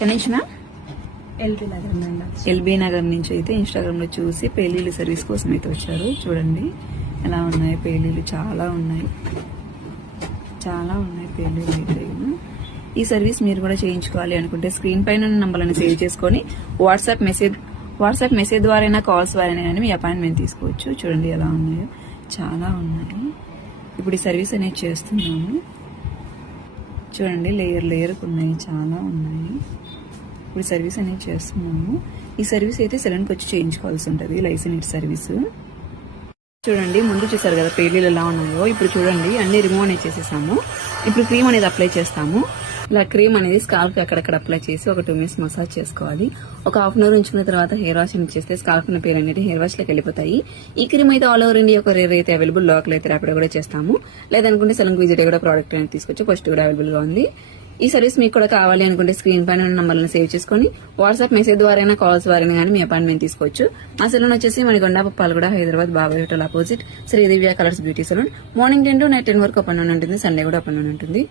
కనీష్నా LB Nagar నుంచి అయితే Instagram లో చూసి పెళ్లిళ్ళు సర్వీస్ కోసం అయితే వచ్చారు. చూడండి ఎలా ఉన్నాయి పెళ్లిళ్ళు, చాలా ఉన్నాయి పెళ్లిళ్ళు అయితే. ఈ సర్వీస్ మీరు కూడా చేయించుకోవాలి అనుకుంటే స్క్రీన్ పైన నంబర్లను సేవ్ చేసుకొని వాట్సాప్ మెసేజ్ ద్వారా కాల్స్ ద్వారా కానీ మీ అపాయింట్మెంట్ తీసుకోవచ్చు. చూడండి ఎలా ఉన్నాయో, చాలా ఉన్నాయి. ఇప్పుడు ఈ సర్వీస్ అనేది చేస్తున్నాము. చూడండి లేయర్కు ఉన్నాయి, చాలా ఉన్నాయి. ఇప్పుడు సర్వీస్ అనేది చేస్తున్నాము. ఈ సర్వీస్ అయితే సెలూన్కి వచ్చి చేయించుకోవాల్సి ఉంటుంది, లైసెన్స్ సర్వీస్. చూడండి ముందు చూసారు కదా పెళ్లిళ్ళు ఎలా ఉన్నాయో, ఇప్పుడు చూడండి అన్ని రిమూవ్ అనేది చేసేసాము. ఇప్పుడు క్రీమ్ అనేది అప్లై చేస్తాము. ఇలా క్రీమ్ అనేది స్కాల్ప్ అక్కడక్కడ అప్లై చేసి ఒక 2 minutes మసాజ్ చేసుకోవాలి. ఒక హాఫ్ అన్ అవర్ ఉంచుకున్న తర్వాత హెయిర్ వాష్ చేస్తే స్కాల్ప్ ఉన్న పేరు అనేది హెయిర్ వాష్ లోకి వెళ్ళిపోతాయి. ఈ క్రీమ్ అయితే ఆల్ ఓవర్ ఇండియా కొరియర్ అయితే అవైలబుల్, లోకల్ అయితే ర్యాపిడో కూడా చేస్తాము. లేదనుకుంటే సెలూన్ విజిట్ కూడా ప్రోడక్ట్ అనేది తీసుకొచ్చి ఫస్ట్ కూడా అవైలబుల్ గా ఉంది. ఈ సర్వీస్ మీకు కూడా కావాలి అనుకుంటే స్క్రీన్ పైన నంబర్లను సేవ్ చేసుకుని వాట్సాప్ మెసేజ్ ద్వారా కాల్స్ ద్వారా కానీ మీ అపాయింట్మెంట్ తీసుకోవచ్చు. మా సెలూన్ వచ్చేసి Manikonda Pappalaguda, Hyderabad, Babai hotel opposite Sridivya colours beauty salon. Morning 10 to night 10 వరకు ఓపెన్ ఉంటుంది. సండే కూడా ఓపెన్ ఉంటుంది.